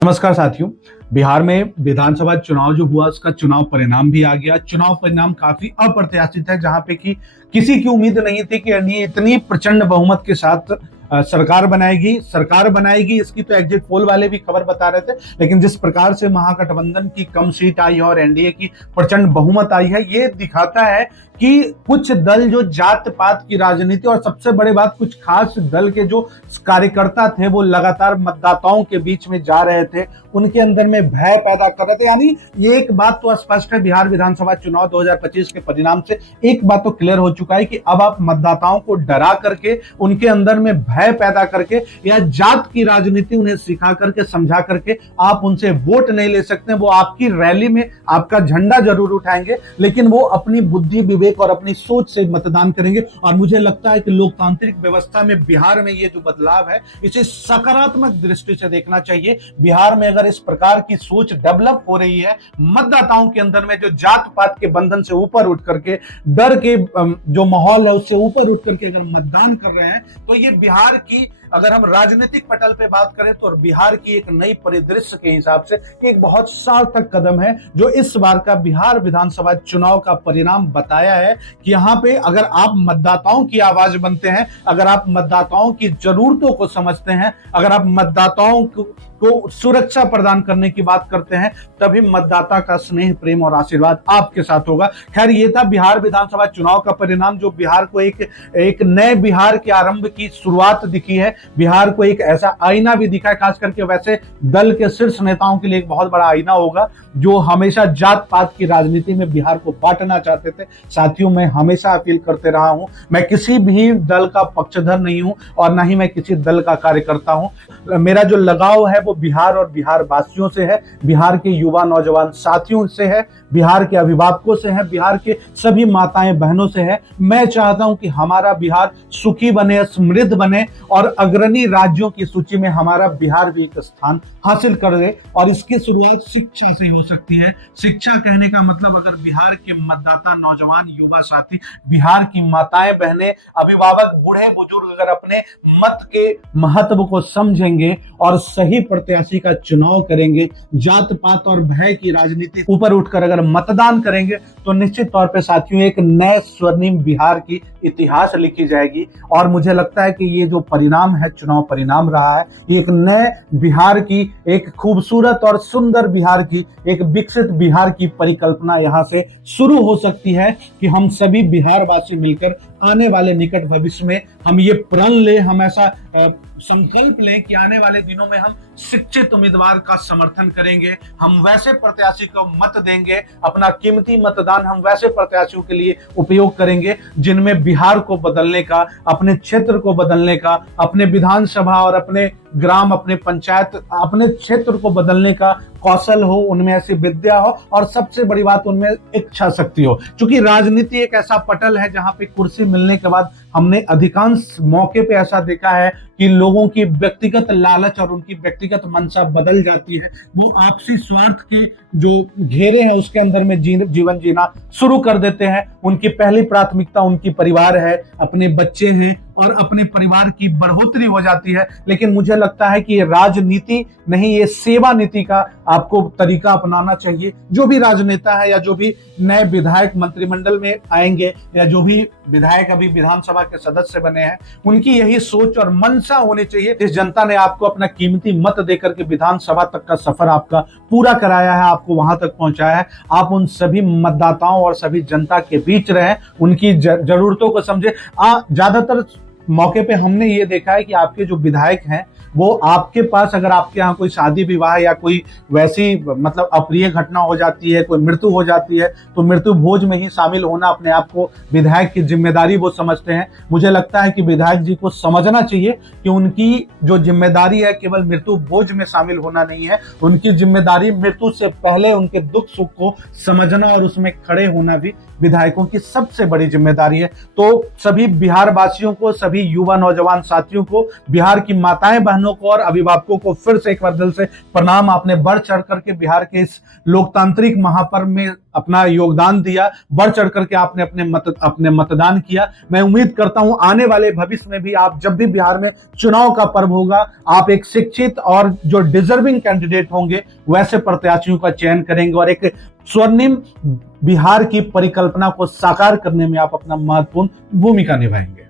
नमस्कार साथियों। बिहार में विधानसभा चुनाव जो हुआ उसका चुनाव परिणाम भी आ गया। चुनाव परिणाम काफी अप्रत्याशित है, जहां पे कि किसी की उम्मीद नहीं थी कि एनडीए इतनी प्रचंड बहुमत के साथ सरकार बनाएगी। इसकी तो एग्जिट पोल वाले भी खबर बता रहे थे, लेकिन जिस प्रकार से महागठबंधन की कम सीट आई है और एनडीए की प्रचंड बहुमत आई है, ये दिखाता है कि कुछ दल जो जात पात की राजनीति और सबसे बड़ी बात कुछ खास दल के जो कार्यकर्ता थे वो लगातार मतदाताओं के बीच में जा रहे थे, उनके अंदर में भय पैदा कर रहे थे। यानी ये एक बात तो स्पष्ट है, बिहार विधानसभा चुनाव 2025 के परिणाम से एक बात तो क्लियर हो चुका है कि अब आप मतदाताओं को डरा करके, उनके अंदर में भय पैदा करके या जात की राजनीति उन्हें सिखा करके, समझा करके आप उनसे वोट नहीं ले सकते। वो आपकी रैली में आपका झंडा जरूर उठाएंगे, लेकिन वो अपनी बुद्धि विवेक और अपनी सोच से मतदान करेंगे। और मुझे लगता है कि लोकतांत्रिक व्यवस्था में बिहार में ये जो बदलाव है, इसे सकारात्मक दृष्टि से देखना चाहिए। बिहार में अगर इस प्रकार की सोच डेवलप हो रही है, मतदाताओं के अंदर में जो जात पात के बंधन से ऊपर उठ करके, डर के जो माहौल है उससे ऊपर उठ करके अगर मतदान कर रहे हैं, तो ये बिहार की, अगर हम राजनीतिक पटल पे बात करें तो बिहार की एक नई परिदृश्य के हिसाब से एक बहुत सार्थक कदम है, जो इस बार का बिहार विधानसभा चुनाव का परिणाम बताया है कि यहाँ पे अगर आप मतदाताओं की आवाज बनते हैं, अगर आप मतदाताओं की जरूरतों को समझते हैं, अगर आप मतदाताओं को सुरक्षा प्रदान करने की बात करते हैं, तभी मतदाता का स्नेह, प्रेम और आशीर्वाद आपके साथ होगा। खैर, ये था बिहार विधानसभा चुनाव का परिणाम, जो बिहार को एक नए बिहार के आरंभ की शुरुआत दिखी है। बिहार को एक ऐसा आईना भी दिखा है, खास करके वैसे दल के शीर्ष नेताओं के लिए एक बहुत बड़ा आईना होगा जो हमेशा जात पात की राजनीति में बिहार को बांटना चाहते थे। साथियों, मैं हमेशा अपील करते रहा हूं, मैं किसी भी दल का पक्षधर नहीं हूं और ना ही मैं किसी दल का कार्यकर्ता हूं। मेरा जो लगाव है वो बिहार और बिहार वासियों से है, बिहार के युवा नौजवान साथियों से है, बिहार के अभिभावकों से है, बिहार के सभी माताएं बहनों से है। मैं चाहता हूं कि हमारा बिहार सुखी बने, समृद्ध बने और अग्रणी राज्यों की सूची में हमारा बिहार भी एक स्थान हासिल कर ले। और इसकी शुरुआत शिक्षा से हो सकती है। शिक्षा कहने का मतलब, अगर बिहार के मतदाता, नौजवान, युवा साथी, बिहार की माताएं बहनें, अभिभावक, बूढ़े बुजुर्ग अगर अपने मत के महत्व को समझेंगे और सही प्रत्याशी का चुनाव करेंगे, जात पात और भय की राजनीति ऊपर उठकर अगर मतदान करेंगे, तो निश्चित तौर पे साथियों एक नए स्वर्णिम बिहार की इतिहास लिखी जाएगी। और मुझे लगता है कि ये जो परिणाम है, चुनाव परिणाम रहा है, एक नए बिहार की, एक खूबसूरत और सुंदर बिहार की, एक विकसित बिहार की परिकल्पना यहाँ से शुरू हो सकती है कि हम सभी बिहार वासी मिलकर आने वाले निकट भविष्य में हम ये प्रण लें, हम ऐसा संकल्प लें कि आने वाले दिनों में हम शिक्षित उम्मीदवार का समर्थन करेंगे, हम वैसे प्रत्याशी को मत देंगे, अपना कीमती मतदान हम वैसे प्रत्याशियों के लिए उपयोग करेंगे जिनमें बिहार को बदलने का, अपने क्षेत्र को बदलने का, अपने विधानसभा और अपने ग्राम, अपने पंचायत, अपने क्षेत्र को बदलने का कौशल हो, उनमें ऐसी विद्या हो और सबसे बड़ी बात उनमें इच्छा शक्ति हो। क्योंकि राजनीति एक ऐसा पटल है जहां पे कुर्सी मिलने के बाद हमने अधिकांश मौके पे ऐसा देखा है कि लोगों की व्यक्तिगत लालच और उनकी व्यक्तिगत मंशा बदल जाती है। वो आपसी स्वार्थ के जो घेरे हैं उसके अंदर में जीवन जीना शुरू कर देते हैं। उनकी पहली प्राथमिकता उनकी परिवार है, अपने बच्चे हैं और अपने परिवार की बढ़ोतरी हो जाती है। लेकिन मुझे लगता है कि ये राजनीति नहीं, ये सेवा नीति का आपको तरीका अपनाना चाहिए। जो भी राजनेता है या जो भी नए विधायक मंत्रिमंडल में आएंगे या जो भी विधायक अभी विधानसभा के सदस्य बने हैं, उनकी यही सोच और मंशा होनी चाहिए। इस जनता ने आपको अपना कीमती मत देकर के विधानसभा तक का सफर आपका पूरा कराया है, आपको वहां तक पहुंचाया है। आप उन सभी मतदाताओं और सभी जनता के बीच रहें, उनकी जरूरतों को समझे। ज्यादातर मौके पे हमने ये देखा है कि आपके जो विधायक हैं वो आपके पास, अगर आपके यहाँ कोई शादी विवाह या कोई वैसी मतलब अप्रिय घटना हो जाती है, कोई मृत्यु हो जाती है, तो मृत्यु भोज में ही शामिल होना अपने आप को विधायक की जिम्मेदारी वो समझते हैं। मुझे लगता है कि विधायक जी को समझना चाहिए कि उनकी जो जिम्मेदारी है केवल मृत्यु भोज में शामिल होना नहीं है, उनकी जिम्मेदारी मृत्यु से पहले उनके दुख सुख को समझना और उसमें खड़े होना भी विधायकों की सबसे बड़ी जिम्मेदारी है। तो सभी बिहार वासियों को, सभी युवा नौजवान साथियों को, बिहार की माताएं बहनों बहनों को और अभिभावकों को फिर से एक बार दिल से प्रणाम। आपने बढ़ चढ़ करके बिहार के इस लोकतांत्रिक महापर्व में अपना योगदान दिया, बढ़ चढ़ करके आपने अपने मतदान किया। मैं उम्मीद करता हूं आने वाले भविष्य में भी आप जब भी बिहार में चुनाव का पर्व होगा, आप एक शिक्षित और जो डिजर्विंग कैंडिडेट होंगे वैसे प्रत्याशियों का चयन करेंगे और एक स्वर्णिम बिहार की परिकल्पना को साकार करने में आप अपना महत्वपूर्ण भूमिका निभाएंगे।